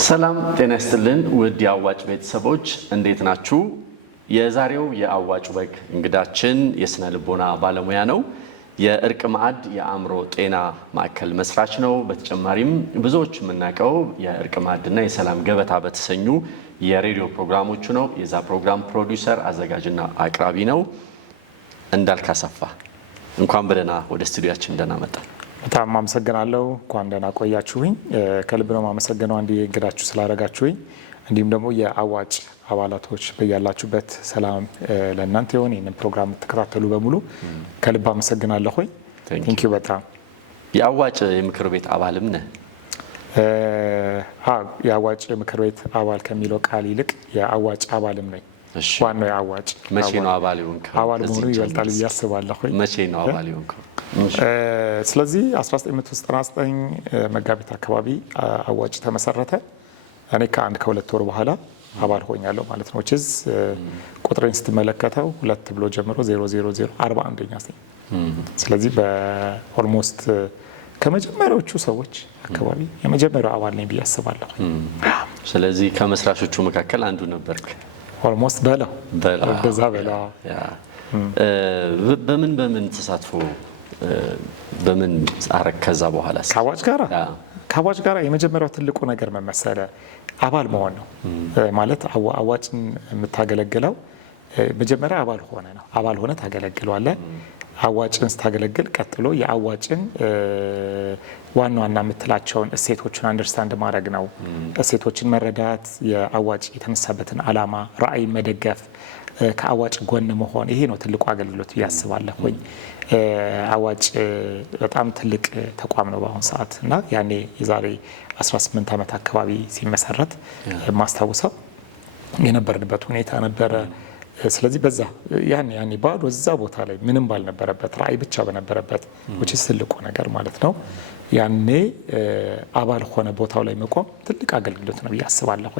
ሰላም ጤና ይስጥልን ውድ የአዋጭ ቤተሰቦች እንዴት ናችሁ? የዛሬው የአዋጭ በግ እንግዳችን የስነ ልቦና ባለሙያ ነው። የእርቅ ማዕድ የአእምሮ ጤና ማዕከል መስራች ነው። በተጨማሪም ብዙዎች የምናውቀው የእርቅ ማዕድና የሰላም ገበታ በተሰኙ የሬዲዮ ፕሮግራሞቹ ነው። የዛ ፕሮግራም ፕሮዲውሰር አዘጋጅና አቅራቢ ነው። እንዳልክ አሰፋ እንኳን በደህና ወደ ስቱዲያችን ደህና መጣ። በጣም አመሰግናለሁ። እንኳን ደህና ቆያችሁኝ። ከልብ ነው የማመሰግነው አንዴ እንግዳችሁ ስላደረጋችሁኝ። እንዲሁም ደግሞ የአዋጭ አባላቶች በያላችሁበት ሰላም ለእናንተ ይሁን። ይህንን ፕሮግራም የምትከታተሉ በሙሉ ከልብ አመሰግናለሁ። ቴንክ ዩ በጣም የአዋጭ የምክር ቤት አባልም ነህ? የአዋጭ የምክር ቤት አባል ከሚለው ቃል ይልቅ የአዋጭ አባልም ነኝ። ዋናው የአዋጭ መቼ ነው አባል የሆንከው? አባል መሆኑ ይበልጣል ብዬ አስባለሁ። መቼ ነው አባል የሆንከው? ስለዚህ 1999 መጋቢት አካባቢ አዋጭ ተመሰረተ። እኔ ከሁለት ወር በኋላ አባል ሆኛለሁ ማለት ነው። ችዝ ቁጥሬን ስትመለከተው 2 ብሎ ጀምሮ 000 41ኛ ነኝ። ስለዚህ በኦልሞስት ከመጀመሪያዎቹ ሰዎች አካባቢ የመጀመሪያው አባል ነኝ ብዬ አስባለሁ። ስለዚህ ከመስራቾቹ መካከል አንዱ ነበርክ? ኦልሞስት በዛ በላ። በምን ተሳትፎ በምን አረግ? ከዛ በኋላ ከአዋጭ ጋር የመጀመሪያው ትልቁ ነገር መመሰለ አባል መሆን ነው። ማለት አዋጭን የምታገለግለው መጀመሪያ አባል ሆነ ነው። አባል ሆነ ታገለግለዋለህ። አዋጭን ስታገለግል ቀጥሎ የአዋጭን ዋና ዋና የምትላቸውን እሴቶችን አንደርስታንድ ማድረግ ነው። እሴቶችን መረዳት፣ የአዋጭ የተነሳበትን ዓላማ ራዕይ መደገፍ፣ ከአዋጭ ጎን መሆን፣ ይሄ ነው ትልቁ አገልግሎት ብዬ አስባለሁ። አዋጭ በጣም ትልቅ ተቋም ነው በአሁኑ ሰዓት እና ያኔ የዛሬ 18 ዓመት አካባቢ ሲመሰረት የማስታውሰው የነበርንበት ሁኔታ ነበረ። ስለዚህ በዛ ያኔ ባዶ እዛ ቦታ ላይ ምንም ባልነበረበት ራዕይ ብቻ በነበረበት which is ትልቁ ነገር ማለት ነው። ያኔ አባል ሆነ ቦታው ላይ መቆም ትልቅ አገልግሎት ነው ብዬ አስባለሁ።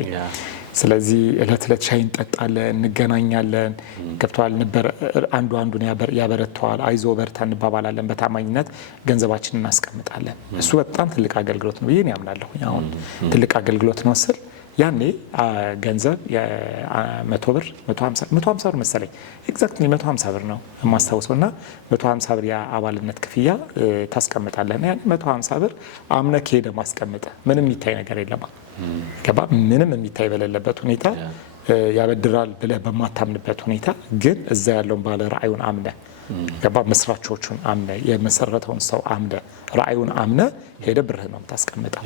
ስለዚህ እለት ሻይ እንጠጣለን፣ እንገናኛለን። ገብተዋል ነበር አንዱን ያበረተዋል። አይዞ በርታ እንባባላለን። በታማኝነት ገንዘባችንን እናስቀምጣለን። እሱ በጣም ትልቅ አገልግሎት ነው ብዬ ያምናለሁ። አሁን ትልቅ አገልግሎት ነው ስል ያኔ ገንዘብ 100 ብር 150 ብር መሰለኝ ኤግዛክትሊ 150 ብር ነው የማስታውሰው። እና 150 ብር የአባልነት ክፍያ ታስቀምጣለህ። ያኔ 150 ብር አምነህ ከሄደ ማስቀምጠ ምንም የሚታይ ነገር የለም። ገባ? ምንም የሚታይ በሌለበት ሁኔታ ያበድራል ብለህ በማታምንበት ሁኔታ ግን እዛ ያለውን ባለ ራዕዩን አምነህ ገባ? መስራቾቹን አምነህ የመሰረተውን ሰው አምነህ ራዕዩን አምነህ ሄደህ ብርህን ነው የምታስቀምጠው።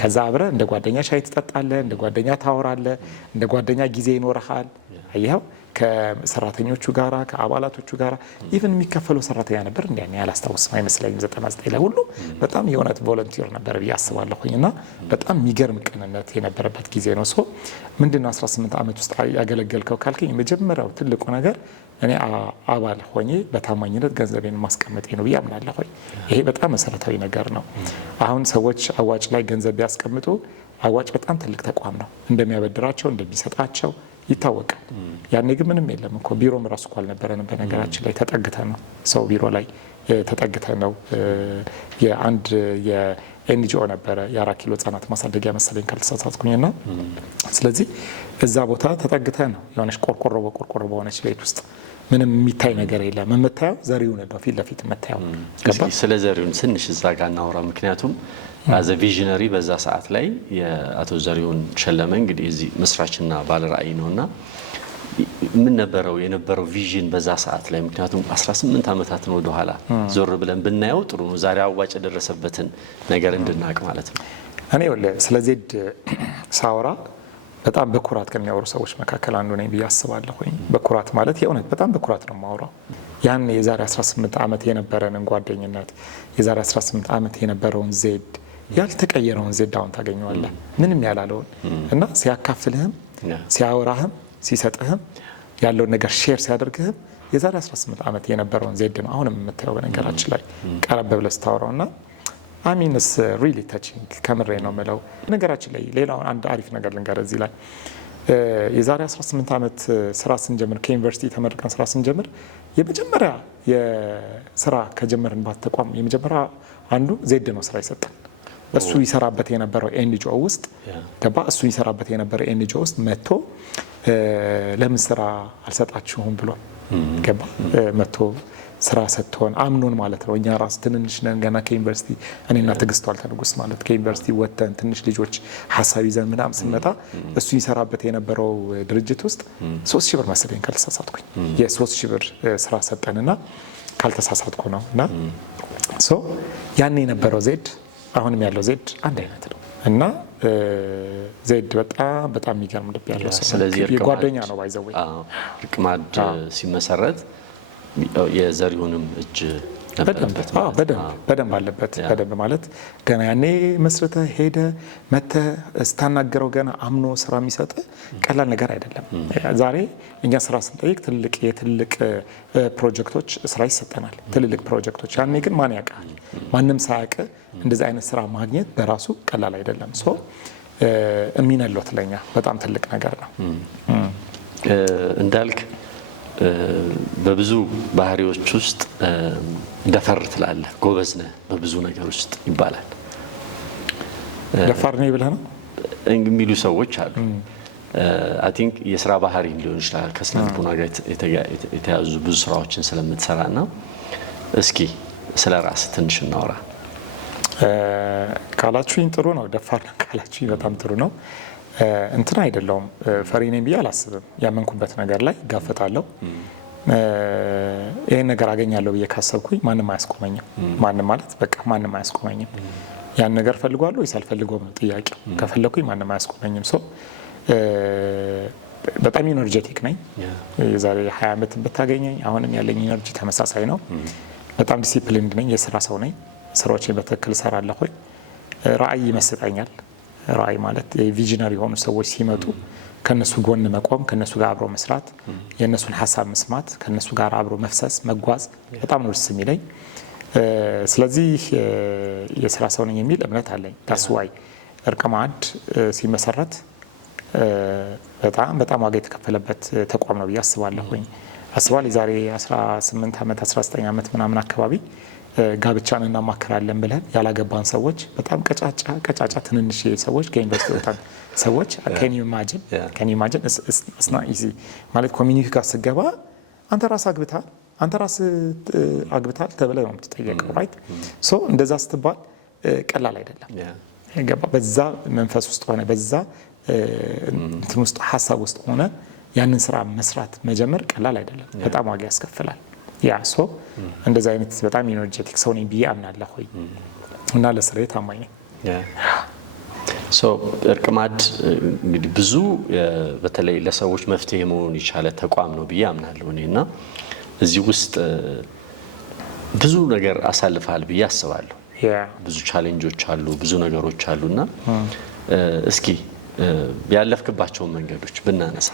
ከዛ አብረህ እንደ ጓደኛ ሻይ ትጠጣለህ፣ እንደ ጓደኛ ታወራለህ፣ እንደ ጓደኛ ጊዜ ይኖርሃል። አየኸው? ከሰራተኞቹ ጋራ ከአባላቶቹ ጋራ ኢቭን የሚከፈለው ሰራተኛ ነበር እንዴ? እኔ አላስታውስም፣ አይመስለኝም። 99 ላይ ሁሉ በጣም የእውነት ቮለንቲር ነበር ብዬ አስባለሁኝ። እና በጣም የሚገርም ቅንነት የነበረበት ጊዜ ነው። ሶ ምንድነው 18 ዓመት ውስጥ ያገለገልከው ካልከኝ የመጀመሪያው ትልቁ ነገር እኔ አባል ሆኜ በታማኝነት ገንዘቤን ማስቀመጤ ነው ብዬ አምናለሁ። ይሄ በጣም መሰረታዊ ነገር ነው። አሁን ሰዎች አዋጭ ላይ ገንዘብ ቢያስቀምጡ አዋጭ በጣም ትልቅ ተቋም ነው፣ እንደሚያበድራቸው እንደሚሰጣቸው ይታወቃል። ያኔ ግን ምንም የለም እኮ ቢሮም ራሱ እኮ አልነበረንም። በነገራችን ላይ ተጠግተን ነው ሰው ቢሮ ላይ ተጠግተን ነው። የአንድ የኤንጂኦ ነበረ የ4 ኪሎ ህጻናት ማሳደጊያ መሰለኝ ካልተሳሳትኩኝና ስለዚህ እዛ ቦታ ተጠግተን ነው የሆነች ቆርቆሮ በቆርቆሮ በሆነች ቤት ውስጥ ምንም የሚታይ ነገር የለም። የምታየው ዘሪውን ነው ፊት ለፊት የምታየው። እስኪ ስለ ዘሪውን ትንሽ እዛ ጋር እናውራ። ምክንያቱም አዘ ቪዥነሪ በዛ ሰዓት ላይ የአቶ ዘሪውን ሸለመ እንግዲህ እዚህ መስራችና ባለራዕይ ነውና ምን የነበረው ቪዥን በዛ ሰዓት ላይ? ምክንያቱም 18 ዓመታትን ወደ ኋላ ዞር ብለን ብናየው ጥሩ ነው፣ ዛሬ አዋጭ የደረሰበትን ነገር እንድናውቅ ማለት ነው። እኔ ስለ ዜድ ሳወራ በጣም በኩራት ከሚያወሩ ሰዎች መካከል አንዱ ነኝ ብዬ አስባለሁ። በኩራት ማለት የእውነት በጣም በኩራት ነው የማወራው። ያን የዛሬ 18 ዓመት የነበረንን ጓደኝነት፣ የዛሬ 18 ዓመት የነበረውን ዜድ፣ ያልተቀየረውን ዜድ አሁን ታገኘዋለህ፣ ምንም ያላለውን እና ሲያካፍልህም ሲያወራህም ሲሰጥህም ያለውን ነገር ሼር ሲያደርግህም የዛሬ 18 ዓመት የነበረውን ዜድ ነው አሁንም የምታየው። በነገራችን ላይ ቀረብ ብለህ ስታወራውና አሚንስ ሪሊ ታቺንግ ከምሬ ነው የምለው። ነገራችን ላይ ሌላውን አንድ አሪፍ ነገር ልንገርህ እዚህ ላይ የዛሬ 18 ዓመት ስራ ስንጀምር ከዩኒቨርሲቲ ተመርቀን ስራ ስንጀምር የመጀመሪያ የስራ ከጀመርንባት ተቋም የመጀመሪያ አንዱ ዜድ ነው ስራ ይሰጣል። እሱ ይሰራበት የነበረው ኤንጂኦ ውስጥ ገባ። እሱ ይሰራበት የነበረው ኤንጂኦ ውስጥ መጥቶ ለምን ስራ አልሰጣችሁም ብሎ ገባ። መጥቶ ስራ ሰጥቶን አምኖን ማለት ነው። እኛ ራስ ትንንሽ ነን ገና ከዩኒቨርሲቲ እኔና ትዕግስቱ አልተንጉስ ማለት ከዩኒቨርሲቲ ወጥተን ትንሽ ልጆች ሀሳብ ይዘን ምናምን ስንመጣ እሱ ይሰራበት የነበረው ድርጅት ውስጥ 3000 ብር መሰለኝ ካልተሳሳትኩኝ የ3000 ብር ስራ ሰጠንና ካልተሳሳትኩ ነው እና ሶ ያን የነበረው ዜድ አሁንም ያለው ዜድ አንድ አይነት ነው እና ዜድ በጣም የሚገርም ልብ ያለው ሰው ስለዚህ የጓደኛ ነው ባይዘው እርቅማድ ሲመሰረት የዘሪሁንም እጅ ነበረበት በደንብ አለበት። በደንብ ማለት ገና ያኔ መስርተ ሄደ መተ ስታናገረው ገና አምኖ ስራ የሚሰጥ ቀላል ነገር አይደለም። ዛሬ እኛ ስራ ስንጠይቅ የትልቅ ፕሮጀክቶች ስራ ይሰጠናል፣ ትልልቅ ፕሮጀክቶች። ያኔ ግን ማን ያውቃል? ማንም ሳያውቅ እንደዚህ አይነት ስራ ማግኘት በራሱ ቀላል አይደለም። ሶ የሚነሎት ለኛ በጣም ትልቅ ነገር ነው። እንዳልክ በብዙ ባህሪዎች ውስጥ ደፈር ትላለህ፣ ጎበዝ ነህ በብዙ ነገር ውስጥ ይባላል። ደፋር ነኝ ብለህ ነው የሚሉ ሰዎች አሉ። አይ ቲንክ የስራ ባህሪ ሊሆን ይችላል ከስነ ልቦና ጋር የተያዙ ብዙ ስራዎችን ስለምትሰራና እስኪ ስለ ራስ ትንሽ እናውራ። ካላችሁኝ ጥሩ ነው። ደፋር ነህ ካላችሁኝ በጣም ጥሩ ነው። እንትን አይደለውም ፈሪ ነኝ ብዬ አላስብም። ያመንኩበት ነገር ላይ ጋፈጣለሁ። ይሄን ነገር አገኛለሁ ብዬ ካሰብኩኝ ማንም አያስቆመኝም። ማንም ማለት በቃ ማንም አያስቆመኝም። ያን ነገር ፈልጓለሁ ወይስ አልፈልገውም ነው ጥያቄው። ከፈለኩኝ ማንም አያስቆመኝም። ሶ በጣም ኢነርጄቲክ ነኝ። የዛሬ 20 ዓመት ብታገኘኝ አሁንም ያለኝ ኢነርጂ ተመሳሳይ ነው። በጣም ዲሲፕሊንድ ነኝ። የስራ ሰው ነኝ። ስራዎችን በትክክል እሰራለሁ። ራዕይ ይመስጠኛል። ራዕይ ማለት የቪዥነሪ የሆኑ ሰዎች ሲመጡ ከነሱ ጎን መቆም፣ ከነሱ ጋር አብሮ መስራት፣ የነሱን ሀሳብ መስማት፣ ከነሱ ጋር አብሮ መፍሰስ መጓዝ በጣም ነው ደስ የሚለኝ። ስለዚህ የስራ ሰው ነኝ የሚል እምነት አለኝ። ታስዋይ እርቅማድ ሲመሰረት በጣም ዋጋ የተከፈለበት ተቋም ነው ብዬ አስባለሁኝ። የዛሬ 18 ዓመት 19 ዓመት ምናምን አካባቢ ጋብቻን እናማክራለን ብለን ያላገባን ሰዎች በጣም ቀጫጫ ትንንሽ ሰዎች ከዩኒቨርሲቲ ወጣን ሰዎች can you imagine it's not easy ማለት ኮሚኒቲ ጋር ስገባ አንተ ራስ አግብታል ተብለህ ነው የምትጠየቀው ራይት ሶ እንደዛ ስትባል ቀላል አይደለም ገባ በዛ መንፈስ ውስጥ ሆነ በዛ እንትን ውስጥ ሀሳብ ውስጥ ሆነ ያንን ስራ መስራት መጀመር ቀላል አይደለም በጣም ዋጋ ያስከፍላል ያ ሶ እንደዛ አይነት በጣም ኢነርጄቲክ ሰው ነኝ ብዬ አምናለሁ እና ለስራዬ ታማኝ ነኝ ሶ እርቅማድ እንግዲህ ብዙ በተለይ ለሰዎች መፍትሄ መሆን የቻለ ተቋም ነው ብዬ አምናለሁ እኔና እዚህ ውስጥ ብዙ ነገር አሳልፋል ብዬ አስባለሁ ብዙ ቻሌንጆች አሉ ብዙ ነገሮች አሉና እስኪ ያለፍክባቸውን መንገዶች ብናነሳ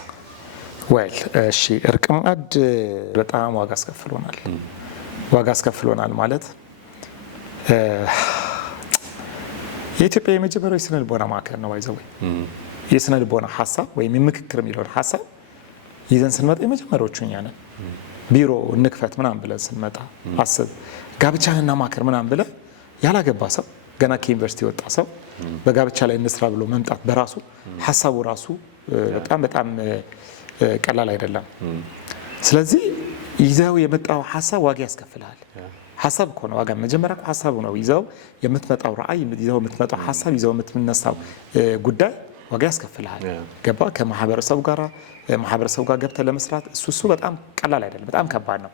እሺ እርቅማድ በጣም ዋጋ አስከፍሎናል ማለት የኢትዮጵያ የመጀመሪያው የስነ ልቦና ማዕከል ነው ባይዘው የስነ ልቦና ሀሳብ ወይም የምክክር የሚለውን ሀሳብ ይዘን ስንመጣ የመጀመሪያዎቹ እኛ ነን ቢሮ እንክፈት ምናምን ብለን ስንመጣ አስብ ጋብቻን እናማክር ምናምን ብለን ያላገባ ሰው ገና ከዩኒቨርሲቲ የወጣ ሰው በጋብቻ ላይ እንስራ ብሎ መምጣት በራሱ ሀሳቡ ራሱ በጣም ቀላል አይደለም ስለዚህ ይዘው የመጣው ሀሳብ ዋጋ ያስከፍላል ሀሳብ እኮ ነው ዋጋ መጀመሪያ ሀሳቡ ነው ይዘው የምትመጣው ራዕይ ይዘው የምትመጣው ሀሳብ ይዘው የምትነሳው ጉዳይ ዋጋ ያስከፍላል ገባ ከማህበረሰቡ ጋር ገብተህ ለመስራት እሱ በጣም ቀላል አይደለም በጣም ከባድ ነው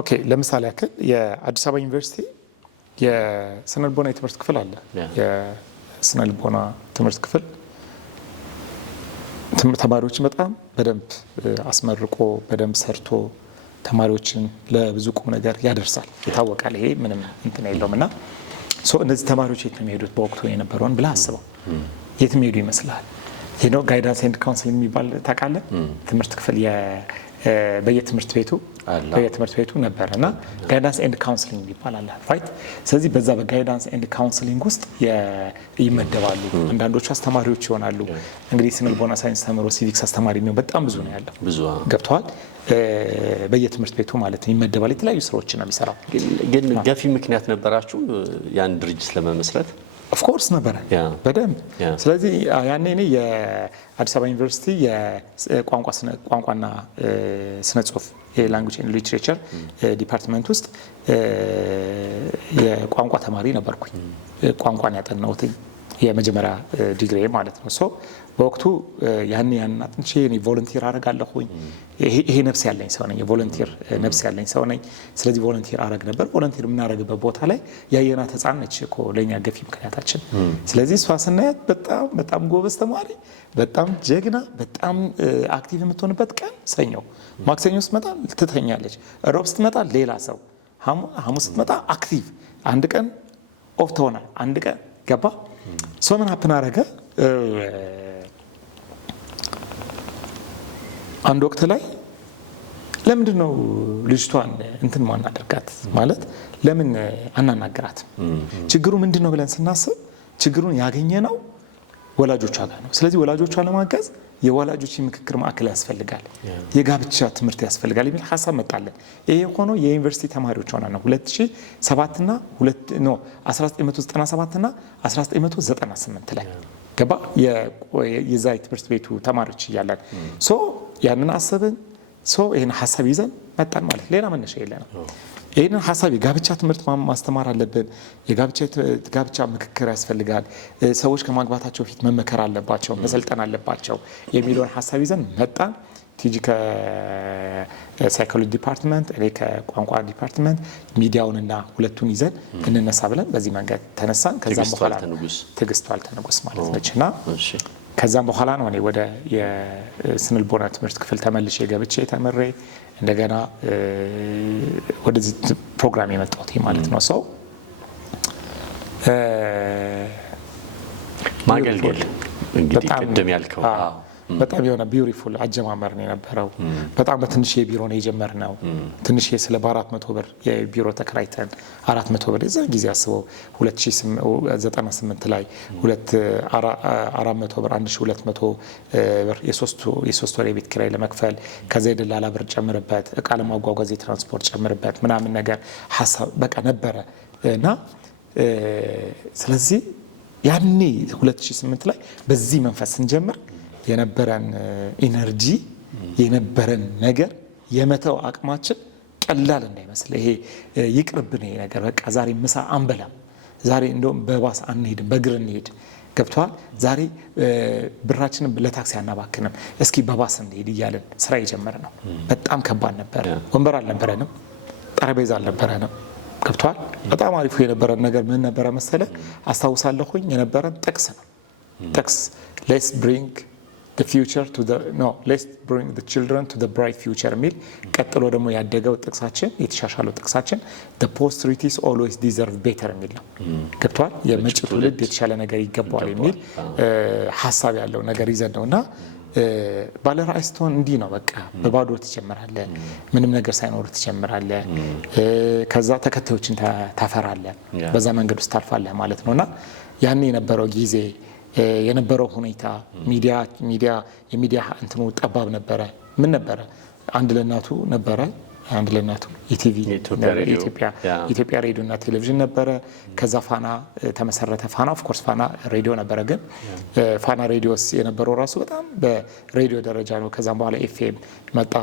ኦኬ ለምሳሌ ያክል የአዲስ አበባ ዩኒቨርሲቲ የስነ ልቦና የትምህርት ክፍል አለ የስነ ልቦና ትምህርት ክፍል ተማሪዎችን በጣም በደንብ አስመርቆ በደንብ ሰርቶ ተማሪዎችን ለብዙ ቁም ነገር ያደርሳል ይታወቃል ይሄ ምንም እንትን የለውም እና እነዚህ ተማሪዎች የት ነው የሚሄዱት በወቅቱ የነበረውን ብለህ አስበው የት የሚሄዱ ይመስላል ጋይዳንስ ኤንድ ካውንስሊንግ የሚባል ታውቃለህ ትምህርት ክፍል በየትምህርት ቤቱ ነበር እና ጋይዳንስ ኤንድ ካውንስሊንግ ይባላል ራይት ስለዚህ በዛ በጋይዳንስ ኤንድ ካውንስሊንግ ውስጥ ይመደባሉ አንዳንዶቹ አስተማሪዎች ይሆናሉ እንግዲህ ስነ ልቦና ሳይንስ ተምሮ ሲቪክስ አስተማሪ የሚሆን በጣም ብዙ ነው ያለው ገብተዋል በየትምህርት ቤቱ ማለት ነው ይመደባል የተለያዩ ስራዎችን ነው የሚሰራው ግን ገፊ ምክንያት ነበራችሁ ያን ድርጅት ለመመስረት ኦፍ ኮርስ ነበረ በደንብ። ስለዚህ ያኔ እኔ የአዲስ አበባ ዩኒቨርሲቲ የቋንቋና ስነ ጽሁፍ የላንጉጅ ኤንድ ሊትሬቸር ዲፓርትመንት ውስጥ የቋንቋ ተማሪ ነበርኩኝ። ቋንቋን ያጠናሁት የመጀመሪያ ዲግሪ ማለት ነው። ሶ በወቅቱ ያን አጥንቼ እኔ ቮለንቲር አደርጋለሁኝ። ይሄ ነፍስ ያለኝ ሰው ነኝ፣ የቮለንቲር ነፍስ ያለኝ ሰው ነኝ። ስለዚህ ቮለንቲር አደርግ ነበር። ቮለንቲር የምናደርግበት ቦታ ላይ ያየናት ሕፃን ነች እኮ ለእኛ ገፊ ምክንያታችን። ስለዚህ እሷ ስናያት በጣም ጎበዝ ተማሪ፣ በጣም ጀግና፣ በጣም አክቲቭ የምትሆንበት ቀን ሰኞ፣ ማክሰኞ ስትመጣ ትተኛለች፣ ሮብ ስትመጣ ሌላ ሰው፣ ሐሙስ ስትመጣ አክቲቭ፣ አንድ ቀን ኦፍ ትሆናል፣ አንድ ቀን ገባ። ሶ ምን ሀፕን አደረገ? አንድ ወቅት ላይ ለምንድን ነው ልጅቷን እንትን ማናደርጋት ማለት ለምን አናናገራት? ችግሩ ምንድን ነው ብለን ስናስብ ችግሩን ያገኘ ነው ወላጆቿ ጋር ነው። ስለዚህ ወላጆቿን ለማገዝ የወላጆች ምክክር ማዕከል ያስፈልጋል፣ የጋብቻ ትምህርት ያስፈልጋል የሚል ሀሳብ መጣለን። ይሄ ሆኖ የዩኒቨርሲቲ ተማሪዎች ሆና ነው 1997 እና 1998 ላይ ገባ። የዛ ትምህርት ቤቱ ተማሪዎች እያለን ሶ ያንን አሰብን። ሶ ይህን ሀሳብ ይዘን መጣን ማለት ሌላ መነሻ የለንም። ይህንን ሀሳብ የጋብቻ ትምህርት ማስተማር አለብን። የጋብቻ ምክክር ያስፈልጋል። ሰዎች ከማግባታቸው በፊት መመከር አለባቸው፣ መሰልጠን አለባቸው የሚለውን ሀሳብ ይዘን መጣን። ቲጂ ከሳይኮሎጂ ዲፓርትመንት፣ እኔ ከቋንቋ ዲፓርትመንት ሚዲያውንና ሁለቱን ይዘን እንነሳ ብለን በዚህ መንገድ ተነሳን። ከዛም በኋላ ትዕግስት ዋልተንጉስ ማለት ነች እና ከዛም በኋላ ነው እኔ ወደ የስነልቦና ትምህርት ክፍል ተመልሼ ገብቼ ተምሬ እንደገና ወደዚህ ፕሮግራም የመጣሁት ማለት ነው። ሰው ማገልገል እንግዲህ ቅድም ያልከው በጣም የሆነ ቢዩቲፉል አጀማመር ነው የነበረው። በጣም በትንሽ የቢሮ ነው የጀመርነው። ትንሽ ስለ በ400 ብር የቢሮ ተከራይተን 400 ብር የዛ ጊዜ አስበው 2098 ላይ 400 ብር 1200 ብር የሶስት ወር የቤት ኪራይ ለመክፈል ከዛ የደላላ ብር ጨምርበት፣ እቃ ለማጓጓዝ የትራንስፖርት ጨምርበት ምናምን ነገር ሀሳብ በቃ ነበረ እና ስለዚህ ያኔ 2008 ላይ በዚህ መንፈስ ስንጀምር የነበረን ኢነርጂ የነበረን ነገር የመተው አቅማችን ቀላል እንዳይመስል። ይሄ ይቅርብን ይሄ ነገር በቃ ዛሬ ምሳ አንበላም፣ ዛሬ እንደውም በባስ አንሄድም፣ በእግር እንሄድ ገብተዋል። ዛሬ ብራችንን ለታክሲ አናባክንም፣ እስኪ በባስ እንሄድ እያለን ስራ የጀመረ ነው። በጣም ከባድ ነበረ። ወንበር አልነበረንም፣ ጠረጴዛ አልነበረንም። ገብተዋል። በጣም አሪፉ የነበረን ነገር ምን ነበረ መሰለ? አስታውሳለሁኝ የነበረን ጥቅስ ነው። ጥቅስ let's bring the children to the bright future የሚል ቀጥሎ ደግሞ ያደገው ጥቅሳችን የተሻሻለው ጥቅሳችን the posterities always deserve better የሚል ነው። ገብቷል። የመጪው ትውልድ የተሻለ ነገር ይገባዋል የሚል ሀሳብ ያለው ነገር ይዘን ነው እና ባለ ራዕይ ስትሆን እንዲህ ነው በቃ በባዶ ትጀምራለህ፣ ምንም ነገር ሳይኖር ትጀምራለህ፣ ከዛ ተከታዮችን ታፈራለህ፣ በዛ መንገድ ውስጥ ታልፋለህ ማለት ነውና ያን የነበረው ጊዜ የነበረው ሁኔታ የሚዲያ እንትኑ ጠባብ ነበረ። ምን ነበረ? አንድ ለእናቱ ነበረ፣ አንድ ለእናቱ ኢቲቪ ኢትዮጵያ ሬዲዮ እና ቴሌቪዥን ነበረ። ከዛ ፋና ተመሰረተ። ፋና ኦፍ ኮርስ ፋና ሬዲዮ ነበረ፣ ግን ፋና ሬዲዮስ የነበረው ራሱ በጣም በሬዲዮ ደረጃ ነው። ከዛም በኋላ ኤፍኤም መጣ።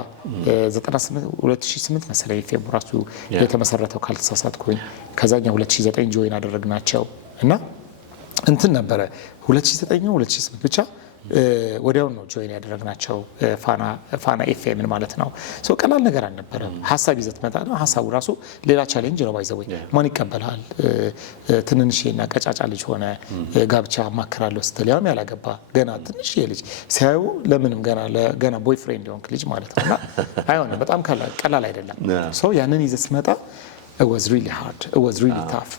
2008 መሰለኝ ኤፍኤም ራሱ የተመሰረተው ካልተሳሳትኩኝ። ከዛኛ 2009 ጆይን አደረግናቸው እና እንትን ነበረ 2009 2008 ብቻ ወዲያው ነው ጆይን ያደረግናቸው ፋና ኤፍኤምን ማለት ነው። ሶ ቀላል ነገር አልነበረም። ሀሳብ ይዘት መጣ ነው። ሀሳቡ ራሱ ሌላ ቻሌንጅ ነው። ባይዘወኝ ማን ይቀበላል? ትንንሽና ቀጫጫ ልጅ ሆነ ጋብቻ አማክራለሁ ስትል ያውም ያላገባ ገና ትንሽ ልጅ ሲያዩ ለምንም ገና ቦይፍሬንድ የሆንክ ልጅ ማለት ነውና አይሆንም። በጣም ቀላል አይደለም። ሶ ያንን ይዘት ስመጣ it was really hard, it was really tough።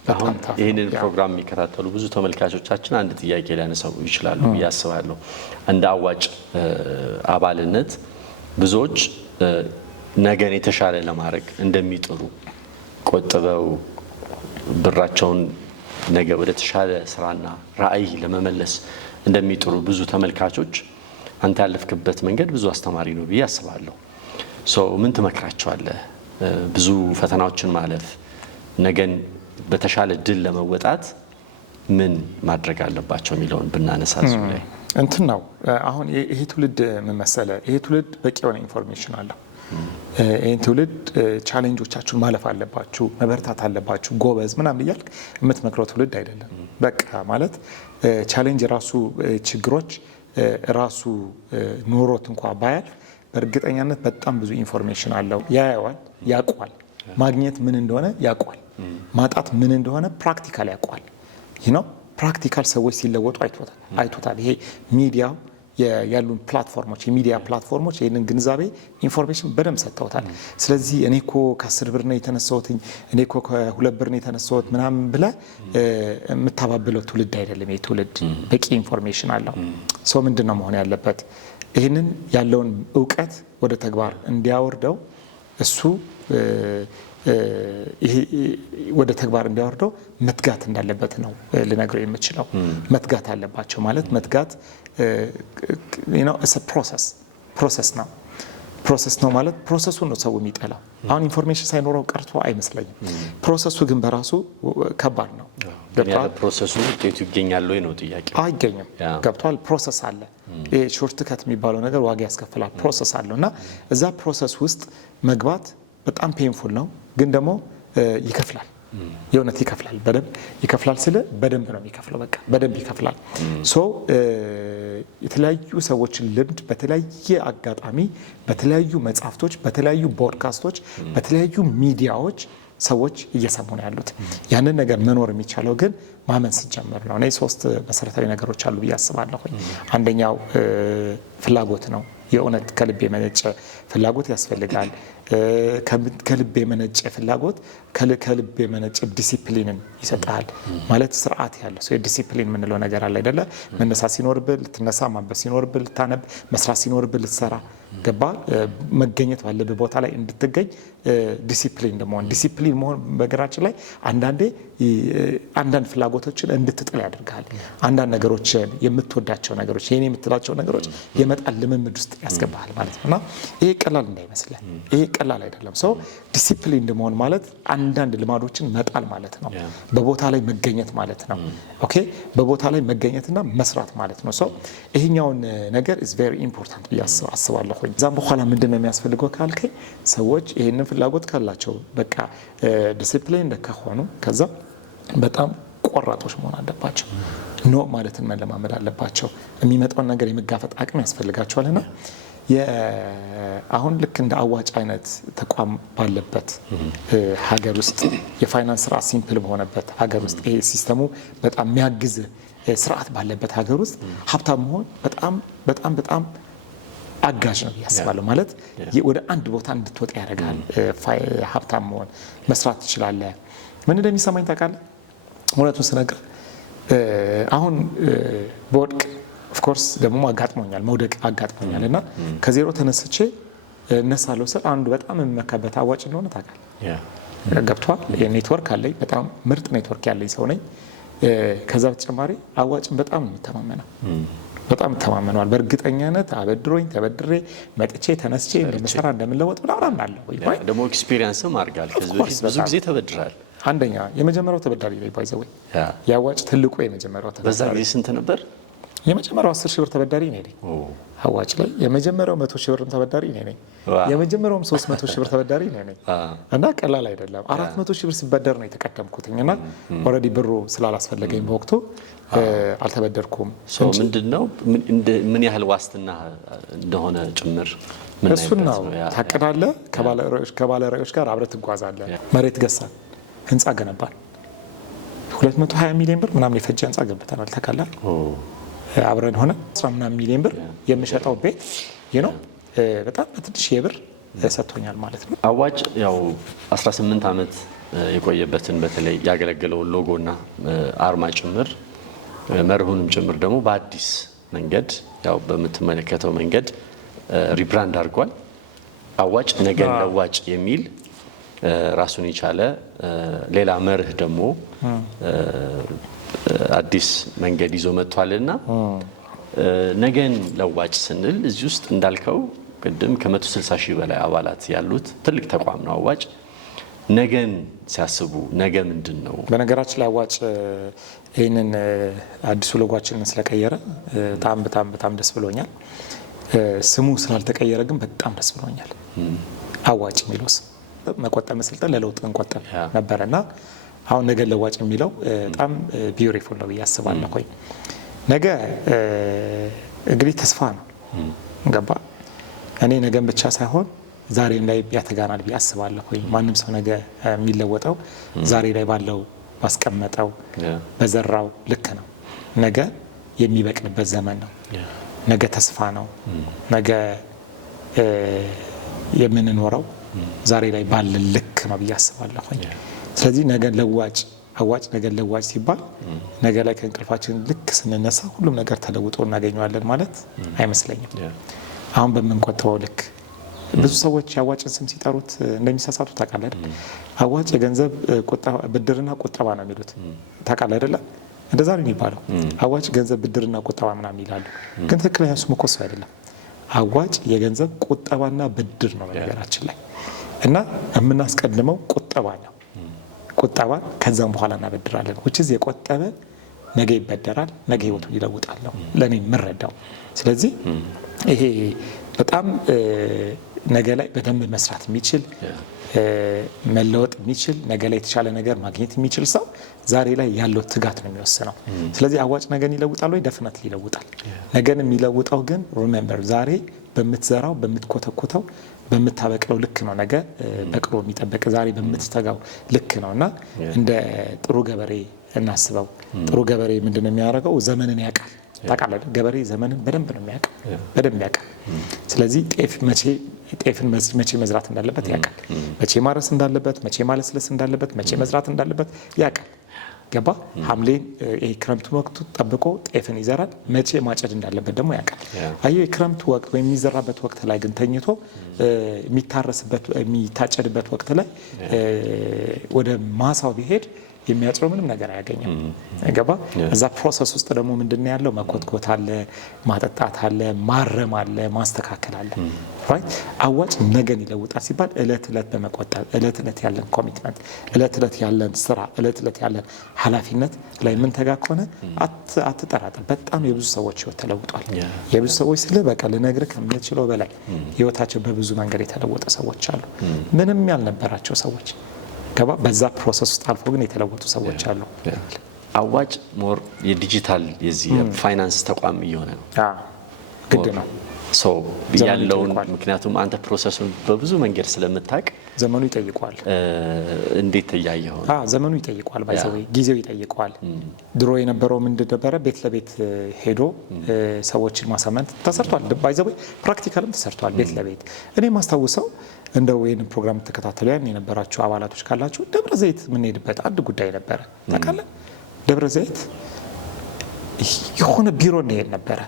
ይህንን ፕሮግራም የሚከታተሉ ብዙ ተመልካቾቻችን አንድ ጥያቄ ሊያነሳው ይችላሉ ብዬ አስባለሁ። እንደ አዋጭ አባልነት ብዙዎች ነገን የተሻለ ለማድረግ እንደሚጥሩ ቆጥበው ብራቸውን ነገ ወደ ተሻለ ስራና ራዕይ ለመመለስ እንደሚጥሩ ብዙ ተመልካቾች አንተ ያለፍክበት መንገድ ብዙ አስተማሪ ነው ብዬ አስባለሁ። ምን ትመክራቸዋለህ? ብዙ ፈተናዎችን ማለፍ ነገን በተሻለ ድል ለመወጣት ምን ማድረግ አለባቸው የሚለውን ብናነሳ እዚሁ ላይ እንትን ነው። አሁን ይሄ ትውልድ ምን መሰለ፣ ይሄ ትውልድ በቂ የሆነ ኢንፎርሜሽን አለው። ይህን ትውልድ ቻሌንጆቻችሁን ማለፍ አለባችሁ፣ መበርታት አለባችሁ፣ ጎበዝ ምናምን እያልክ የምትመክረው ትውልድ አይደለም። በቃ ማለት ቻሌንጅ ራሱ ችግሮች ራሱ ኖሮት እንኳ ባያልፍ በእርግጠኛነት በጣም ብዙ ኢንፎርሜሽን አለው። ያየዋል፣ ያውቋል። ማግኘት ምን እንደሆነ ያውቋል። ማጣት ምን እንደሆነ ፕራክቲካል ያውቋል። ይህ ነው ፕራክቲካል ሰዎች ሲለወጡ አይቶታል። ይሄ ሚዲያው ያሉን ፕላትፎርሞች የሚዲያ ፕላትፎርሞች ይህንን ግንዛቤ ኢንፎርሜሽን በደንብ ሰጥተውታል። ስለዚህ እኔ እኮ ከ10 ብር ነው የተነሳሁት፣ እኔ እኮ ከ2 ብር ነው የተነሳሁት ምናምን ብለህ የምታባብለው ትውልድ አይደለም። ይህ ትውልድ በቂ ኢንፎርሜሽን አለው። ሰው ምንድን ነው መሆን ያለበት? ይህንን ያለውን እውቀት ወደ ተግባር እንዲያወርደው እሱ ወደ ተግባር እንዲያወርደው መትጋት እንዳለበት ነው ልነግረው የምችለው። መትጋት አለባቸው ማለት መትጋት ፕሮሰስ ነው። ፕሮሰስ ነው ማለት ፕሮሰሱን ነው ሰው የሚጠላው። አሁን ኢንፎርሜሽን ሳይኖረው ቀርቶ አይመስለኝም። ፕሮሰሱ ግን በራሱ ከባድ ነው። ፕሮሰሱ ውጤቱ ይገኛል ወይ ነው ጥያቄ? አይገኝም። ገብቷል። ፕሮሰስ አለ። ሾርት ከት የሚባለው ነገር ዋጋ ያስከፍላል። ፕሮሰስ አለው እና እዛ ፕሮሰስ ውስጥ መግባት በጣም ፔንፉል ነው፣ ግን ደግሞ ይከፍላል። የእውነት ይከፍላል። በደንብ ይከፍላል ስለ በደንብ ነው የሚከፍለው። በቃ በደንብ ይከፍላል። የተለያዩ ሰዎችን ልምድ በተለያየ አጋጣሚ በተለያዩ መጽሐፍቶች፣ በተለያዩ ፖድካስቶች፣ በተለያዩ ሚዲያዎች ሰዎች እየሰሙ ነው ያሉት። ያንን ነገር መኖር የሚቻለው ግን ማመን ሲጀምር ነው። እኔ 3 መሰረታዊ ነገሮች አሉ ብዬ አስባለሁ። አንደኛው ፍላጎት ነው። የእውነት ከልብ የመነጨ ፍላጎት ያስፈልጋል። ከልብ የመነጨ ፍላጎት ከልብ የመነጨ ዲሲፕሊንን ይሰጣል። ማለት ስርዓት ያለው ሰው የዲሲፕሊን የምንለው ነገር አለ አይደለ? መነሳት ሲኖርብህ ልትነሳ፣ ማንበብ ሲኖርብህ ልታነብ፣ መስራት ሲኖርብህ ልትሰራ፣ ገባ? መገኘት ባለብህ ቦታ ላይ እንድትገኝ ዲሲፕሊን መሆን። ዲሲፕሊን መሆን በነገራችን ላይ አንዳንድ ፍላጎቶችን እንድትጥል ያደርጋል። አንዳንድ ነገሮችን የምትወዳቸው ነገሮች የኔ የምትላቸው ነገሮች የመጣል ልምምድ ውስጥ ያስገባሃል ማለት ነው። እና ይሄ ቀላል እንዳይመስልህ፣ ይሄ ቀላል አይደለም። ሰው ዲሲፕሊን መሆን ማለት አንዳንድ ልማዶችን መጣል ማለት ነው። በቦታ ላይ መገኘት ማለት ነው። ኦኬ፣ በቦታ ላይ መገኘትና መስራት ማለት ነው። ሰው ይሄኛውን ነገር ኢዝ ቬሪ ኢምፖርታንት ብዬ አስባለሁ። እዛም በኋላ ምንድን ነው የሚያስፈልገው ካልከኝ፣ ሰዎች ይሄንን ፍላጎት ካላቸው በቃ ዲሲፕሊን ከሆኑ ከዛ በጣም ቆራጦች መሆን አለባቸው። ኖ ማለትን መለማመድ አለባቸው። የሚመጣውን ነገር የመጋፈጥ አቅም ያስፈልጋቸዋልና አሁን ልክ እንደ አዋጭ አይነት ተቋም ባለበት ሀገር ውስጥ የፋይናንስ ስርዓት ሲምፕል በሆነበት ሀገር ውስጥ ይሄ ሲስተሙ በጣም የሚያግዝ ስርዓት ባለበት ሀገር ውስጥ ሀብታም መሆን በጣም አጋዥ ነው ያስባለሁ። ማለት ወደ አንድ ቦታ እንድትወጣ ያደርጋል። ሀብታም መሆን መስራት ትችላለህ። ምን እንደሚሰማኝ ታውቃለህ? እውነቱን ስነግር አሁን በወድቅ ኦፍኮርስ ደግሞ አጋጥሞኛል፣ መውደቅ አጋጥሞኛል እና ከዜሮ ተነስቼ እነሳለሁ ስል አንዱ በጣም የምመካበት አዋጭ እንደሆነ ታውቃለህ። ገብቷል። የኔትወርክ አለኝ፣ በጣም ምርጥ ኔትወርክ ያለኝ ሰው ነኝ። ከዛ በተጨማሪ አዋጭን በጣም ነው የምተማመነው፣ በጣም ተማመነዋል። በእርግጠኛነት አበድሮኝ ተበድሬ መጥቼ ተነስቼ እንደምሰራ እንደምንለወጥ ምናምን አለ ወይ ደግሞ ኤክስፒሪየንስም አድርጋል። ብዙ ጊዜ ተበድራል። አንደኛ የመጀመሪያው ተበዳሪ ላይ ባይዘው ያዋጭ ትልቁ የመጀመሪያው ተበዳሪ በዛ ጊዜ ስንት ነበር? የመጀመሪያው 10 ሺህ ብር ተበዳሪ ነኝ አዋጭ ላይ። የመጀመሪያው 100 ሺህ ብር ተበዳሪ ነኝ። የመጀመሪያውም 300 ሺህ ብር ተበዳሪ ነኝ። እና ቀላል አይደለም። 400 ሺህ ብር ሲበደር ነው የተቀደምኩትኝ እና ኦልሬዲ ብሩ ስላላስፈለገኝ በወቅቱ አልተበደርኩም። ምንድነው ምን ያህል ዋስትና እንደሆነ ጭምር እሱን ነው ታቀዳለህ። ከባለ ራዕዮች ጋር አብረህ ትጓዛለህ። መሬት ገዛን፣ ህንፃ ገነባል። 220 ሚሊዮን ብር ምናምን የፈጀ ህንፃ ገንብተናል። ተካላል አብረን ሆነ 10 ምናምን ሚሊዮን ብር የምሸጠው ቤት ነው በጣም በትንሽ የብር ሰጥቶኛል ማለት ነው። አዋጭ ያው 18 ዓመት የቆየበትን በተለይ ያገለገለውን ሎጎና አርማ ጭምር መርሁንም ጭምር ደግሞ በአዲስ መንገድ ያው በምትመለከተው መንገድ ሪብራንድ አድርጓል። አዋጭ ነገን ለዋጭ የሚል ራሱን የቻለ ሌላ መርህ ደግሞ አዲስ መንገድ ይዞ መጥቷልና ነገን ለዋጭ ስንል እዚህ ውስጥ እንዳልከው ቅድም ከ160 ሺህ በላይ አባላት ያሉት ትልቅ ተቋም ነው አዋጭ። ነገን ሲያስቡ ነገ ምንድነው? በነገራችን ላይ አዋጭ ይህንን አዲሱ ሎጓችንን ስለቀየረ በጣም ደስ ብሎኛል። ስሙ ስላልተቀየረ ግን በጣም ደስ ብሎኛል። አዋጭ የሚለው ስም መቆጠብ መሰልጠን ለለውጥ እንቆጠብ ነበረና አሁን ነገ ለዋጭ የሚለው በጣም ቢዩቲፉል ነው ብዬ አስባለሁ። ነገ እንግዲህ ተስፋ ነው ገባ። እኔ ነገን ብቻ ሳይሆን ዛሬም ላይ ያተጋናል ብዬ አስባለሁ። ማንም ሰው ነገ የሚለወጠው ዛሬ ላይ ባለው ባስቀመጠው በዘራው ልክ ነው። ነገ የሚበቅልበት ዘመን ነው። ነገ ተስፋ ነው። ነገ የምንኖረው ዛሬ ላይ ባለ ልክ ነው ብዬ አስባለሁ። ስለዚህ ነገን ለዋጭ አዋጭ ነገን ለዋጭ ሲባል ነገ ላይ ከእንቅልፋችን ልክ ስንነሳ ሁሉም ነገር ተለውጦ እናገኘዋለን ማለት አይመስለኝም። አሁን በምንቆጥበው ልክ ብዙ ሰዎች የአዋጭን ስም ሲጠሩት እንደሚሳሳቱ ታውቃለህ አይደል? አዋጭ የገንዘብ ብድርና ቁጠባ ነው የሚሉት ታውቃለህ አይደለ? እንደዛ ነው የሚባለው። አዋጭ ገንዘብ ብድርና ቁጠባ ምናምን ይላሉ። ግን ትክክለኛ ስሙ እኮ እሱ አይደለም። አዋጭ የገንዘብ ቁጠባና ብድር ነው በነገራችን ላይ እና የምናስቀድመው ቁጠባ ነው። ቁጠባ ከዛም በኋላ እናበድራለን። ውጭዝ የቆጠበ ነገ ይበደራል፣ ነገ ህይወቱን ይለውጣል ነው ለእኔ የምረዳው። ስለዚህ ይሄ በጣም ነገ ላይ በደንብ መስራት የሚችል መለወጥ የሚችል ነገ ላይ የተሻለ ነገር ማግኘት የሚችል ሰው ዛሬ ላይ ያለው ትጋት ነው የሚወስነው። ስለዚህ አዋጭ ነገን ይለውጣል ወይ? ደፍነት ይለውጣል። ነገን የሚለውጠው ግን ሪሜምበር ዛሬ በምትዘራው በምትኮተኮተው በምታበቅለው ልክ ነው ነገ በቅሎ የሚጠበቅ ዛሬ በምትተጋው ልክ ነው። እና እንደ ጥሩ ገበሬ እናስበው። ጥሩ ገበሬ ምንድነው የሚያደርገው? ዘመንን ያውቃል። ታውቃለህ ገበሬ ዘመንን በደንብ ነው የሚያውቀው፣ በደንብ ያውቃል። ስለዚህ ጤፍን መቼ መዝራት እንዳለበት ያውቃል። መቼ ማረስ እንዳለበት፣ መቼ ማለስለስ እንዳለበት፣ መቼ መዝራት እንዳለበት ያውቃል። ገባ? ሐምሌን የክረምቱ ወቅቱ ጠብቆ ጤፍን ይዘራል። መቼ ማጨድ እንዳለበት ደግሞ ያውቃል። አየሁ የክረምቱ ወቅት ወይም የሚዘራበት ወቅት ላይ ግን ተኝቶ የሚታጨድበት ወቅት ላይ ወደ ማሳው ቢሄድ የሚያጭረው ምንም ነገር አያገኝም። ገባ? እዛ ፕሮሰስ ውስጥ ደግሞ ምንድነው ያለው? መኮትኮት አለ፣ ማጠጣት አለ፣ ማረም አለ፣ ማስተካከል አለ። ራይት? አዋጭ ነገን ይለውጣል ሲባል እለት እለት በመቆጠብ እለት እለት ያለን ኮሚትመንት፣ እለት እለት ያለን ስራ፣ እለት እለት ያለን ኃላፊነት ላይ ምን ተጋ ከሆነ አትጠራጠር፣ በጣም የብዙ ሰዎች ህይወት ተለውጧል። የብዙ ሰዎች ስለ በቃ ልነግርህ ከምችለው በላይ ህይወታቸው በብዙ መንገድ የተለወጠ ሰዎች አሉ። ምንም ያልነበራቸው ሰዎች ገባ? በዛ ፕሮሰስ ውስጥ አልፎ ግን የተለወጡ ሰዎች አሉ። አዋጭ ሞር የዲጂታል የዚህ ፋይናንስ ተቋም እየሆነ ነው። ግድ ነው ሰው ያለውን ምክንያቱም አንተ ፕሮሰሱን በብዙ መንገድ ስለምታውቅ ዘመኑ ይጠይቋል። እንዴት ተያየው? ዘመኑ ይጠይቋል። ባይዘው ጊዜው ይጠይቋል። ድሮ የነበረው ምንድን ነበረ? ቤት ለቤት ሄዶ ሰዎችን ማሳመን ተሰርቷል። ባይዘው ፕራክቲካልም ተሰርቷል ቤት ለቤት። እኔ ማስታውሰው እንደው ይህን ፕሮግራም ተከታተሉ ያን የነበራችሁ አባላቶች ካላችሁ ደብረ ዘይት የምንሄድበት አንድ ጉዳይ ነበረ። ታውቃለህ? ደብረ ዘይት የሆነ ቢሮ እንሄድ ነበረ።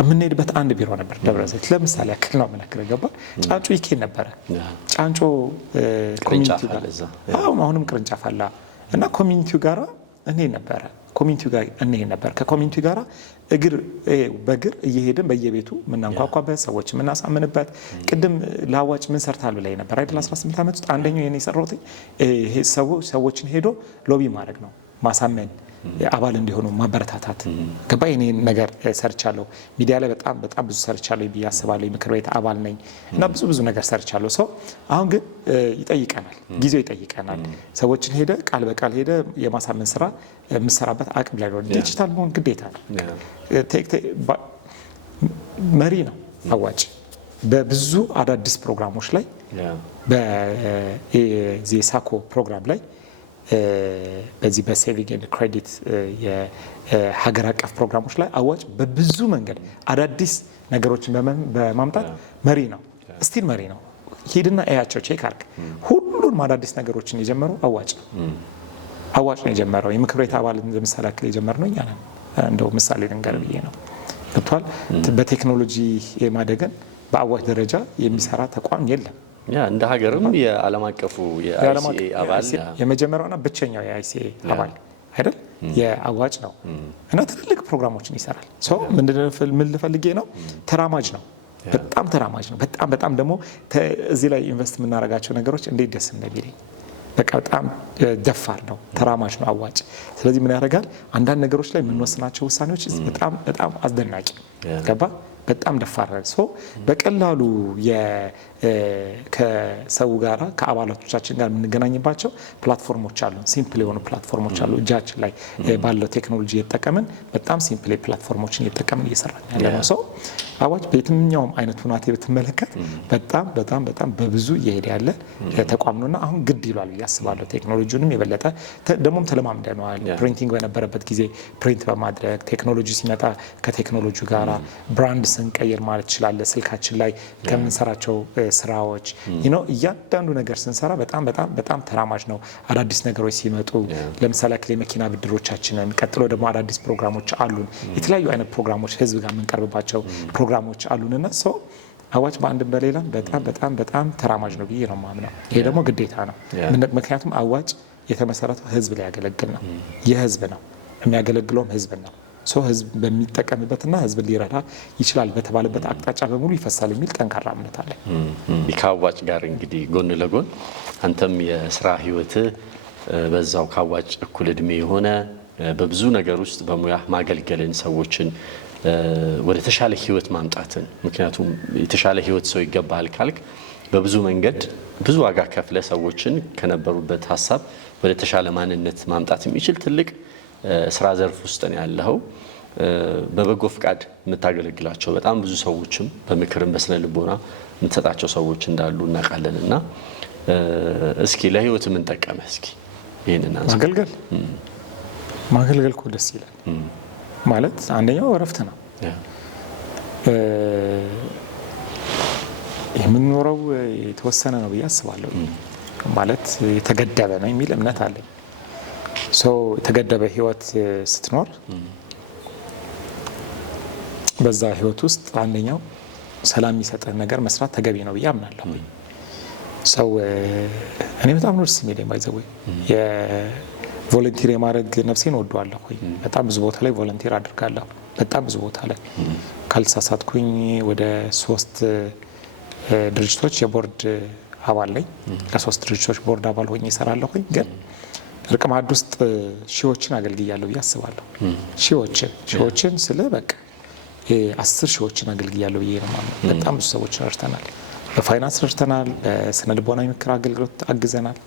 የምንሄድበት አንድ ቢሮ ነበር ደብረ ዘይት። ለምሳሌ ያክል ነው የምነግርህ። ገባ? ጫንጮ ይኬድ ነበረ። ጫንጮ ኮሚኒቲ ጋር አሁንም ቅርንጫፍ አለ እና ኮሚኒቲው ጋራ እንሄድ ነበረ። ኮሚኒቲው ጋር እንሄድ ነበር። ከኮሚኒቲው ጋራ በእግር እየሄድን በየቤቱ የምናንኳኳበት ሰዎች የምናሳምንበት። ቅድም ለአዋጭ ምን ሰርታል ብላይ ነበር አይደል? 18 ዓመት ውስጥ አንደኛው የኔ የሰራሁት ሰዎችን ሄዶ ሎቢ ማድረግ ነው፣ ማሳመን፣ አባል እንዲሆኑ ማበረታታት። ገባ? የኔ ነገር ሰርቻለሁ። ሚዲያ ላይ በጣም ብዙ ሰርቻለሁ ብዬ አስባለሁ። የምክር ቤት አባል ነኝ እና ብዙ ነገር ሰርቻለሁ። ሰው አሁን ግን ይጠይቀናል፣ ጊዜው ይጠይቀናል። ሰዎችን ሄደ ቃል በቃል ሄደ የማሳመን ስራ የምሰራበት አቅም ላይ ነው። ዲጂታል መሆን ግዴታ ነው። መሪ ነው አዋጭ። በብዙ አዳዲስ ፕሮግራሞች ላይ በዚህ ሳኮ ፕሮግራም ላይ በዚህ በሴቪንግ ኤንድ ክሬዲት የሀገር አቀፍ ፕሮግራሞች ላይ አዋጭ በብዙ መንገድ አዳዲስ ነገሮችን በማምጣት መሪ ነው። ስቲል መሪ ነው። ሂድና እያቸው ቼክ አርግ። ሁሉንም አዳዲስ ነገሮችን የጀመረው አዋጭ ነው። አዋጭ ነው የጀመረው። የምክር ቤት አባል ለምሳሌ ያክል የጀመርነው እኛ ነን። እንደው ምሳሌ ልንገር ብዬ ነው። ገብቷል? በቴክኖሎጂ የማደግን በአዋጭ ደረጃ የሚሰራ ተቋም የለም። እንደ ሀገርም የዓለም አቀፉ የአይሲኤ አባል የመጀመሪያውና ብቸኛው የአይሲኤ አባል አይደል? የአዋጭ ነው እና ትልልቅ ፕሮግራሞችን ይሰራል። ምን ልፈልጌ ነው? ተራማጅ ነው። በጣም ተራማጅ ነው። በጣም ደግሞ እዚህ ላይ ኢንቨስት የምናደርጋቸው ነገሮች እንዴት ደስ እንደሚለኝ በቃ በጣም ደፋር ነው፣ ተራማጅ ነው፣ አዋጭ። ስለዚህ ምን ያደርጋል አንዳንድ ነገሮች ላይ የምንወስናቸው ውሳኔዎች በጣም አስደናቂ ገባ በጣም ደፋር ነው። በቀላሉ ከሰው ጋር ከአባላቶቻችን ጋር የምንገናኝባቸው ፕላትፎርሞች አሉ። ሲምፕል የሆኑ ፕላትፎርሞች አሉ። እጃችን ላይ ባለው ቴክኖሎጂ እየተጠቀምን በጣም ሲምፕል ፕላትፎርሞችን እየተጠቀምን እየሰራን ያለ ነው። ሰው አዋጭ በየትኛውም አይነት ሁናቴ ብትመለከት በጣም በብዙ እየሄደ ያለ ተቋም ነውና አሁን ግድ ይሏል ብዬ አስባለሁ። ቴክኖሎጂውንም የበለጠ ደግሞም ተለማምደነዋል። ፕሪንቲንግ በነበረበት ጊዜ ፕሪንት በማድረግ ቴክኖሎጂ ሲመጣ ከቴክኖሎጂ ጋር ብራንድ ስንቀይር ማለት ይችላል። ስልካችን ላይ ከምንሰራቸው ስራዎች እያንዳንዱ ነገር ስንሰራ በጣም ተራማጅ ነው። አዳዲስ ነገሮች ሲመጡ ለምሳሌ ያክል የመኪና ብድሮቻችንን፣ ቀጥሎ ደግሞ አዳዲስ ፕሮግራሞች አሉን። የተለያዩ አይነት ፕሮግራሞች ህዝብ ጋር የምንቀርብባቸው ፕሮግራሞች አሉንና ሰው አዋጭ በአንድም በሌላም በጣም ተራማጅ ነው ብዬ ነው የማምነው። ይሄ ደግሞ ግዴታ ነው። ምክንያቱም አዋጭ የተመሰረተው ህዝብ ላይ ያገለግል ነው። የህዝብ ነው የሚያገለግለውም ህዝብ ነው። ህዝብ በሚጠቀምበትና ህዝብ ሊረዳ ይችላል በተባለበት አቅጣጫ በሙሉ ይፈሳል የሚል ጠንካራ እምነት አለ። ከአዋጭ ጋር እንግዲህ ጎን ለጎን አንተም የስራ ህይወትህ በዛው ከአዋጭ እኩል እድሜ የሆነ በብዙ ነገር ውስጥ በሙያ ማገልገልን፣ ሰዎችን ወደ ተሻለ ህይወት ማምጣትን፣ ምክንያቱም የተሻለ ህይወት ሰው ይገባል ካልክ በብዙ መንገድ ብዙ ዋጋ ከፍለ ሰዎችን ከነበሩበት ሀሳብ ወደ ተሻለ ማንነት ማምጣት የሚችል ትልቅ ስራ ዘርፍ ውስጥ ነው ያለው። በበጎ ፍቃድ የምታገለግላቸው በጣም ብዙ ሰዎችም በምክርም በስነ ልቦና የምትሰጣቸው ሰዎች እንዳሉ እናውቃለን። እና እስኪ ለህይወት ምን ጠቀመ? እስኪ ይሄንን ማገልገል እኮ ደስ ይላል። ማለት አንደኛው እረፍት ነው። የምንኖረው የተወሰነ ነው ብዬ አስባለሁ። ማለት የተገደበ ነው የሚል እምነት አለኝ። የተገደበ ህይወት ስትኖር በዛ ህይወት ውስጥ አንደኛው ሰላም የሚሰጥህ ነገር መስራት ተገቢ ነው ብዬ አምናለሁ። እኔ በጣም ነው ደስ የሚለኝ ባይዘወይ የቮለንቲር የማድረግ ነፍሴን ወደዋለሁ። በጣም ብዙ ቦታ ላይ ቮለንቲር አድርጋለሁ። በጣም ብዙ ቦታ ላይ ካልተሳሳትኩኝ ወደ 3 ድርጅቶች የቦርድ አባል ነኝ። ለ3 ድርጅቶች ቦርድ አባል ሆኜ እሰራለሁኝ። ግን እርቅ ማዕድ ውስጥ ሺዎችን አገልግያለሁ ብዬ አስባለሁ። ሺዎችን ስለ በቃ 10 ሺዎችን አገልግያለሁ ብዬ ነው ማለት። በጣም ብዙ ሰዎችን ረድተናል። በፋይናንስ ረድተናል። በስነ ልቦናዊ ምክር አገልግሎት አግዘናል።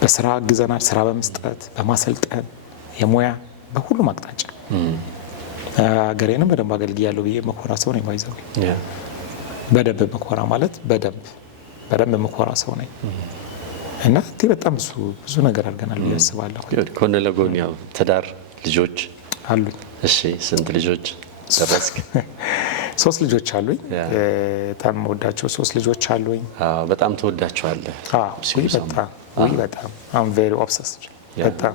በስራ አግዘናል። ስራ በመስጠት በማሰልጠን የሙያ በሁሉም አቅጣጫ ሀገሬንም በደንብ አገልግያለሁ ብዬ መኮራ ሰው ነኝ። ባይዘው በደንብ መኮራ ማለት በደንብ መኮራ ሰው ነኝ። እና በጣም ብዙ ነገር አድርገናል ብዬ አስባለሁ። ጎን ለጎን ያው ትዳር፣ ልጆች አሉኝ። እሺ ስንት ልጆች ደረስክ? 3 ልጆች አሉኝ። በጣም ወዳቸው 3 ልጆች አሉኝ። በጣም ተወዳቸዋለህ? በጣም አም ቬሪ ኦብሰስድ። በጣም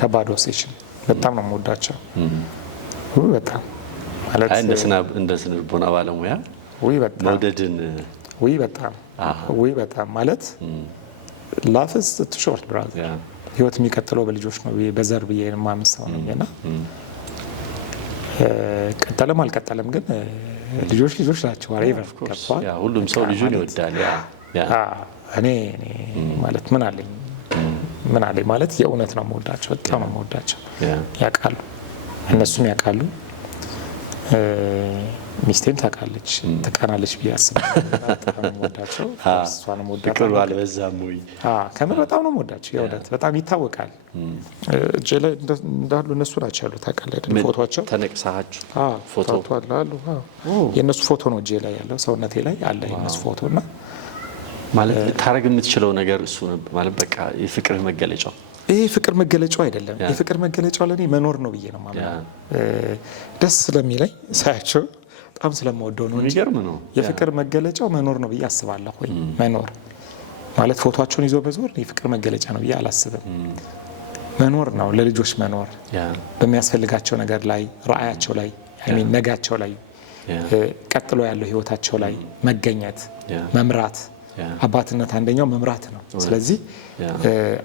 ከባድ ኦብሴሽን። በጣም ነው የምወዳቸው። በጣም ማለት እንደ ስነ ልቦና ባለሙያ መውደድን በጣም ማለት ላፍስ ሾርት ብራዘር ህይወት የሚቀጥለው በልጆች ነው በዘር ብዬ የማምን ሰው ነኝ። እና ቀጠለም አልቀጠለም ግን ልጆች ናቸው። ሁሉም ሰው ልጁን ይወዳል። እኔ ማለት ምን አለኝ ማለት የእውነት ነው የምወዳቸው። በጣም ነው የምወዳቸው። ያውቃሉ፣ እነሱም ያውቃሉ። ሚስቴም ታውቃለች፣ ትቀናለች ብዬ አስባለሁ። ፍቅሩ አልበዛም ወይ? ከምር በጣም ነው የምወዳቸው። የእውነት በጣም ይታወቃል። እጄ ላይ እንዳሉ እነሱ ናቸው ያሉት። ታውቃለህ ፎቶቸው ተነቅሳችሁ ፎቶ አሉ። የእነሱ ፎቶ ነው እጄ ላይ ያለው፣ ሰውነቴ ላይ አለ የእነሱ ፎቶ። እና ማለት ልታረግ የምትችለው ነገር እሱ ማለት በቃ የፍቅርህ መገለጫው ይሄ ፍቅር መገለጫው አይደለም። የፍቅር መገለጫው ለእኔ መኖር ነው ብዬ ነው የማምነው። ደስ ስለሚለኝ ሳያቸው በጣም ስለምወደው ነው እንጂ የፍቅር መገለጫው መኖር ነው ብዬ አስባለሁ። መኖር ማለት ፎቶቸውን ይዞ መዞር የፍቅር መገለጫ ነው ብዬ አላስብም። መኖር ነው፣ ለልጆች መኖር፣ በሚያስፈልጋቸው ነገር ላይ ራዕያቸው ላይ ነጋቸው ላይ ቀጥሎ ያለው ህይወታቸው ላይ መገኘት፣ መምራት አባትነት አንደኛው መምራት ነው። ስለዚህ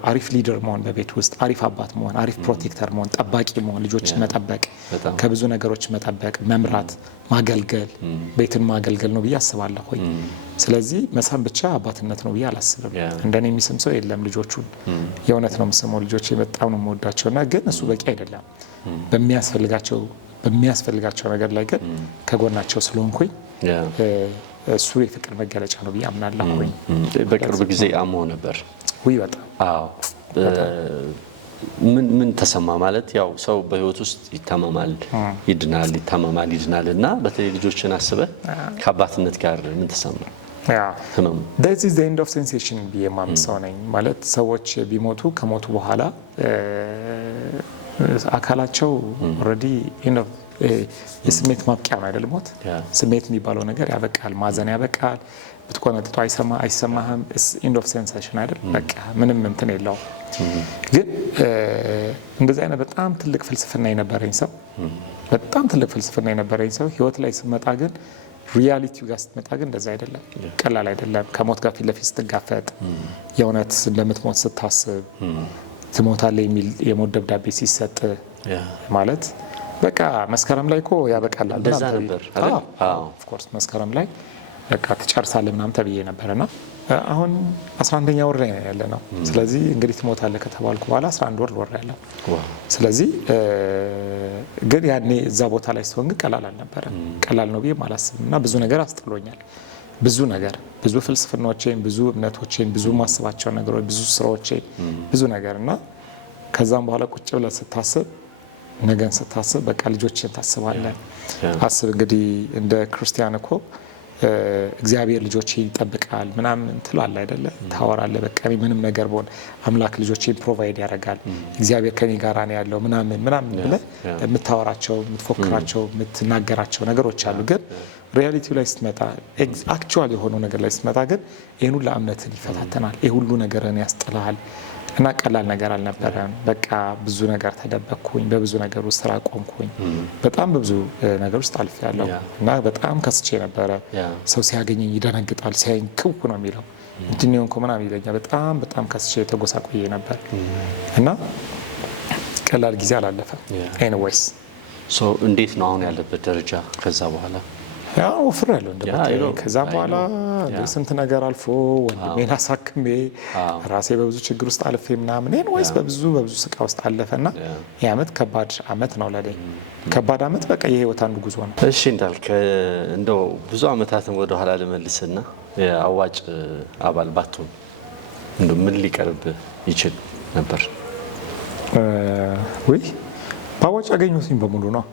አሪፍ ሊደር መሆን፣ በቤት ውስጥ አሪፍ አባት መሆን፣ አሪፍ ፕሮቴክተር መሆን፣ ጠባቂ መሆን፣ ልጆችን መጠበቅ፣ ከብዙ ነገሮች መጠበቅ፣ መምራት፣ ማገልገል፣ ቤትን ማገልገል ነው ብዬ አስባለሁ። ስለዚህ መሳም ብቻ አባትነት ነው ብዬ አላስብም። እንደኔ የሚስም ሰው የለም ልጆቹን። የእውነት ነው የምስመው፣ ልጆች በጣም ነው የምወዳቸውና ግን እሱ በቂ አይደለም። በሚያስፈልጋቸው ነገር ላይ ግን ከጎናቸው ስለሆንኩኝ እሱ የፍቅር መገለጫ ነው ብዬ አምናለሁ። በቅርብ ጊዜ አሞ ነበር ወይ? በጣም አዎ። ምን ተሰማ? ማለት ያው ሰው በህይወት ውስጥ ይታመማል፣ ይድናል፣ ይታመማል፣ ይድናል እና በተለይ ልጆችን አስበህ ከአባትነት ጋር ምን ተሰማ? ህመሙ this is the end of sensation ብዬ የማምን ሰው ነኝ። ማለት ሰዎች ቢሞቱ ከሞቱ በኋላ አካላቸው ኦልሬዲ የስሜት ማብቂያ ነው አይደል? ሞት ስሜት የሚባለው ነገር ያበቃል። ማዘን ያበቃል። ብትቆነጥጦ አይሰማህም። ኢንድ ኦፍ ሴንሴሽን አይደል? በቃ ምንም እንትን የለውም። ግን እንደዚህ አይነት በጣም ትልቅ ፍልስፍና የነበረኝ ሰው ህይወት ላይ ስትመጣ ግን ሪያሊቲው ጋር ስትመጣ ግን እንደዛ አይደለም። ቀላል አይደለም። ከሞት ጋር ፊት ለፊት ስትጋፈጥ፣ የእውነት እንደምትሞት ስታስብ፣ ትሞታለህ የሚል የሞት ደብዳቤ ሲሰጥ ማለት በቃ መስከረም ላይ እኮ ያበቃል። እንደዛ ነበር አይደል? ኦፍ ኮርስ መስከረም ላይ በቃ ትጨርሳለህ ምናምን ተብዬ ነበርና አሁን 11ኛ ወር ላይ ያለ ነው። ስለዚህ እንግዲህ ትሞታለህ ከተባልኩ በኋላ 11 ወር ኖር ያለው። ስለዚህ ግን ያኔ እዛ ቦታ ላይ ሲሆን ግን ቀላል አልነበረም። ቀላል ነው ብዬ አላስብም እና ብዙ ነገር አስጥሎኛል። ብዙ ፍልስፍናዎቼን፣ ብዙ እምነቶቼን፣ ብዙ ማስባቸው ነገሮች፣ ብዙ ስራዎቼን፣ ብዙ ነገር እና ከዛም በኋላ ቁጭ ብለህ ስታስብ ነገን ስታስብ በቃ ልጆችን ታስባለህ። አስብ እንግዲህ እንደ ክርስቲያን እኮ እግዚአብሔር ልጆችን ይጠብቃል ምናምን ትላለህ አይደለ? ታወራለህ። በቃ ምንም ነገር በሆነ አምላክ ልጆችን ፕሮቫይድ ያደርጋል፣ እግዚአብሔር ከኔ ጋር ነው ያለው ምናምን ብለህ የምታወራቸው፣ የምትፎክራቸው፣ የምትናገራቸው ነገሮች አሉ። ግን ሪያሊቲው ላይ ስትመጣ አክቹዋል የሆነው ነገር ላይ ስትመጣ ግን ይህን ሁሉ እምነትን ይፈታተናል። ይህ ሁሉ ነገርን ያስጥልሃል እና ቀላል ነገር አልነበረም። በቃ ብዙ ነገር ተደበቅኩኝ፣ በብዙ ነገር ውስጥ ስራ ቆምኩኝ፣ በጣም በብዙ ነገር ውስጥ አልፌያለሁ እና በጣም ከስቼ ነበረ። ሰው ሲያገኘኝ ይደነግጣል፣ ሲያየኝ ክው ነው የሚለው እንትን የሆንኩ ምናምን ይለኛል። በጣም ከስቼ ተጎሳቆዬ ነበር እና ቀላል ጊዜ አላለፈም። ኤኒዌይስ እንዴት ነው አሁን ያለበት ደረጃ ከዛ በኋላ? ያው ወፍር ያለው እንደምታየው ከዛ በኋላ ስንት ነገር አልፎ ወንድሜን አሳክሜ ራሴ በብዙ ችግር ውስጥ አልፌ ምናምን ወይስ በብዙ ስቃ ውስጥ አለፈና ይህ ዓመት ከባድ ዓመት ነው ለኔ። ከባድ ዓመት በቃ የህይወት አንዱ ጉዞ ነው። እሺ እንዳልክ እንደው ብዙ ዓመታትን ወደ ኋላ ልመልስና የአዋጭ አባል ባትሆን እንደው ምን ሊቀርብ ይችል ነበር? ወይ በአዋጭ ያገኙትኝ በሙሉ ነው።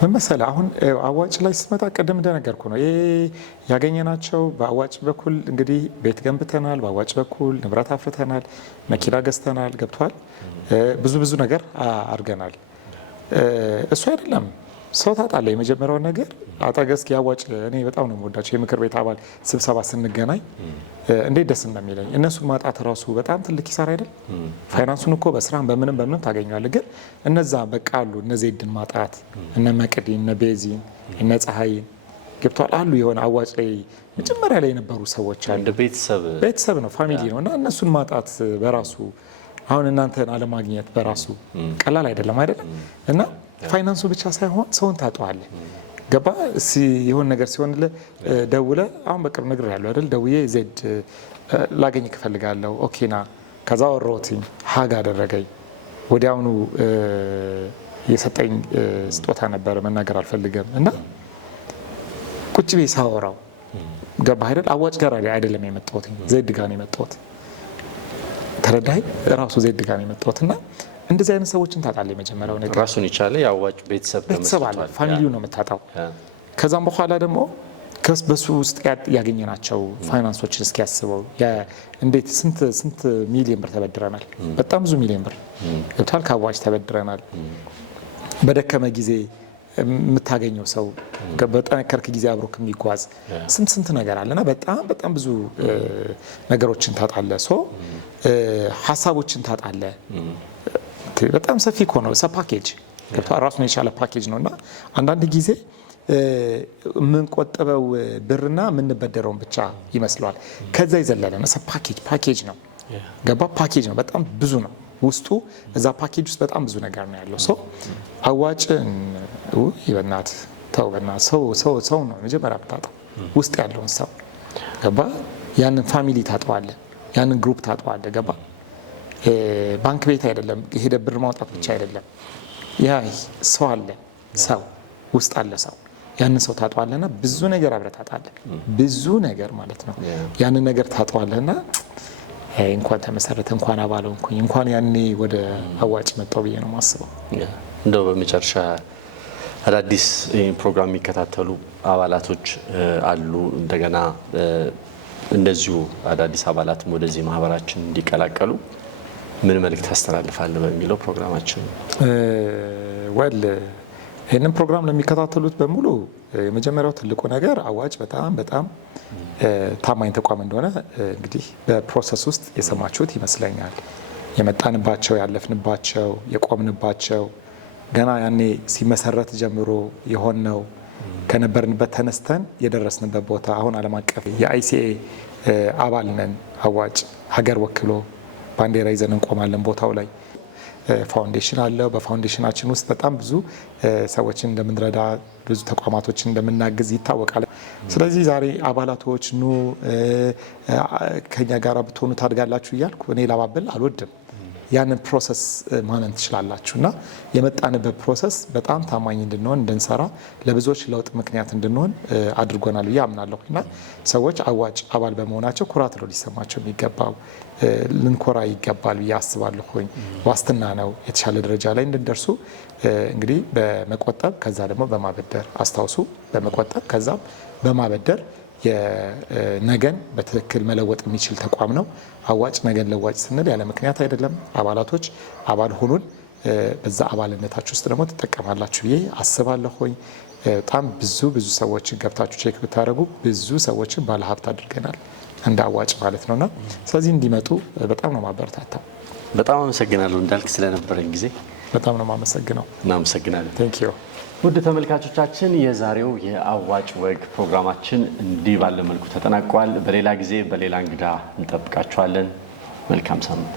ምን መሰለህ አሁን አዋጭ ላይ ስትመጣ ቅድም እንደነገርኩ ነው ያገኘናቸው። በአዋጭ በኩል እንግዲህ ቤት ገንብተናል፣ በአዋጭ በኩል ንብረት አፍርተናል፣ መኪና ገዝተናል፣ ገብቷል። ብዙ ነገር አድርገናል። እሱ አይደለም ሰው ታጣለህ። የመጀመሪያውን ነገር አጠገስኪ አዋጭ እኔ በጣም ነው የምወዳቸው የምክር ቤት አባል ስብሰባ ስንገናኝ እንዴት ደስ እንደሚለኝ። እነሱን ማጣት ራሱ በጣም ትልቅ ኪሳራ አይደል? ፋይናንሱን እኮ በስራም በምንም ታገኛለህ። ግን እነዛ በቃ አሉ እነ ዜድን ማጣት፣ እነ መቅዲ፣ እነ ቤዚን፣ እነ ፀሐይን ገብቷል አሉ የሆነ አዋጭ ላይ መጀመሪያ ላይ የነበሩ ሰዎች አሉ። ቤተሰብ ነው ፋሚሊ ነው እና እነሱን ማጣት በራሱ አሁን እናንተን አለማግኘት በራሱ ቀላል አይደለም እና ፋይናንሱ ብቻ ሳይሆን ሰውን ታጠዋለህ። ገባ የሆነ ነገር ሲሆንልህ ደውለህ አሁን በቅርብ ነገር ያለው አይደል? ደውዬ ዜድ ላገኝ እፈልጋለሁ ኦኬና ከዛ ወሮትኝ ሀግ አደረገኝ። ወዲያውኑ የሰጠኝ ስጦታ ነበረ መናገር አልፈልግም እና ቁጭ ቤ ሳወራው ገባ አይደል? አዋጭ ጋር አይደለም የመጣሁት ዜድ ጋር ነው የመጣሁት። ተረዳኸኝ? ራሱ ዜድ ጋር ነው የመጣሁት እና እንደዚህ አይነት ሰዎችን ታጣለህ። የመጀመሪያው ነገር ራሱን የቻለ የአዋጭ ቤተሰብ አለ፣ ፋሚሊው ነው የምታጣው። ከዛም በኋላ ደግሞ በሱ ውስጥ ያገኘናቸው ፋይናንሶችን እስኪያስበው እንዴት ስንት ሚሊዮን ብር ተበድረናል። በጣም ብዙ ሚሊዮን ብር ገብቷል። ከአዋጭ ተበድረናል። በደከመ ጊዜ የምታገኘው ሰው በጠነከርክ ጊዜ አብሮ ከሚጓዝ ስንት ነገር አለና በጣም ብዙ ነገሮችን ታጣለ። ሀሳቦችን ታጣለ። በጣም ሰፊ እኮ ነው ፓኬጅ ገብቷል። ራሱን የቻለ ፓኬጅ ነው እና አንዳንድ ጊዜ የምንቆጥበው ብርና የምንበደረውን ብቻ ይመስለዋል። ከዛ ይዘለለ ነው። ፓኬጅ ነው። ገባ? ፓኬጅ ነው። በጣም ብዙ ነው ውስጡ። እዛ ፓኬጅ ውስጥ በጣም ብዙ ነገር ነው ያለው። ሰው አዋጭን በናት ተው፣ በናት ሰው ነው መጀመሪያ ብታጣው ውስጥ ያለውን ሰው። ገባ? ያንን ፋሚሊ ታጠዋለ፣ ያንን ግሩፕ ታጠዋለ። ገባ? ባንክ ቤት አይደለም ሄደ ብር ማውጣት ብቻ አይደለም። ያ ሰው አለ፣ ሰው ውስጥ አለ ሰው። ያንን ሰው ታጠዋለና ብዙ ነገር አብረህ ታጣለህ። ብዙ ነገር ማለት ነው። ያንን ነገር ታጠዋለና እንኳን ተመሰረተ እንኳን አባል ሆንኩኝ እንኳን ያኔ ወደ አዋጭ መጣው ብዬ ነው የማስበው። እንደው በመጨረሻ አዳዲስ ፕሮግራም የሚከታተሉ አባላቶች አሉ። እንደገና እንደዚሁ አዳዲስ አባላትም ወደዚህ ማህበራችን እንዲቀላቀሉ ምን መልእክት ታስተላልፋለህ በሚለው ፕሮግራማችን ወል ይህንን ፕሮግራም ለሚከታተሉት በሙሉ የመጀመሪያው ትልቁ ነገር አዋጭ በጣም ታማኝ ተቋም እንደሆነ እንግዲህ በፕሮሰስ ውስጥ የሰማችሁት ይመስለኛል። የመጣንባቸው፣ ያለፍንባቸው፣ የቆምንባቸው ገና ያኔ ሲመሰረት ጀምሮ የሆነው ከነበርንበት ተነስተን የደረስንበት ቦታ አሁን ዓለም አቀፍ የአይሲኤ አባል ነን። አዋጭ ሀገር ወክሎ ባንዲራ ይዘን እንቆማለን ቦታው ላይ። ፋውንዴሽን አለው። በፋውንዴሽናችን ውስጥ በጣም ብዙ ሰዎችን እንደምንረዳ ብዙ ተቋማቶችን እንደምናግዝ ይታወቃል። ስለዚህ ዛሬ አባላቶች ኑ ከኛ ጋር ብትሆኑ ታድጋላችሁ እያልኩ እኔ ላባብል አልወድም። ያንን ፕሮሰስ ማመን ትችላላችሁ እና የመጣንበት ፕሮሰስ በጣም ታማኝ እንድንሆን እንድንሰራ ለብዙዎች ለውጥ ምክንያት እንድንሆን አድርጎናል ብዬ አምናለሁ እና ሰዎች አዋጭ አባል በመሆናቸው ኩራት ነው ሊሰማቸው የሚገባው። ልንኮራ ይገባል ብዬ አስባለሁኝ። ዋስትና ነው የተሻለ ደረጃ ላይ እንድንደርሱ። እንግዲህ በመቆጠብ ከዛ ደግሞ በማበደር አስታውሱ፣ በመቆጠብ ከዛም በማበደር የነገን በትክክል መለወጥ የሚችል ተቋም ነው አዋጭ። ነገን ለዋጭ ስንል ያለ ምክንያት አይደለም። አባላቶች አባል ሆኑን፣ በዛ አባልነታችሁ ውስጥ ደግሞ ትጠቀማላችሁ ብዬ አስባለሁኝ። በጣም ብዙ ሰዎችን ገብታችሁ ቼክ ብታደርጉ ብዙ ሰዎችን ባለሀብት አድርገናል እንደ አዋጭ ማለት ነውና ስለዚህ እንዲመጡ በጣም ነው ማበረታታው። በጣም አመሰግናለሁ እንዳልክ ስለነበረን ጊዜ በጣም ነው ማመሰግነው። እናመሰግናለን። ቴንክ ዩ። ውድ ተመልካቾቻችን የዛሬው የአዋጭ ወግ ፕሮግራማችን እንዲህ ባለ መልኩ ተጠናቋል። በሌላ ጊዜ በሌላ እንግዳ እንጠብቃችኋለን። መልካም ሳምንት።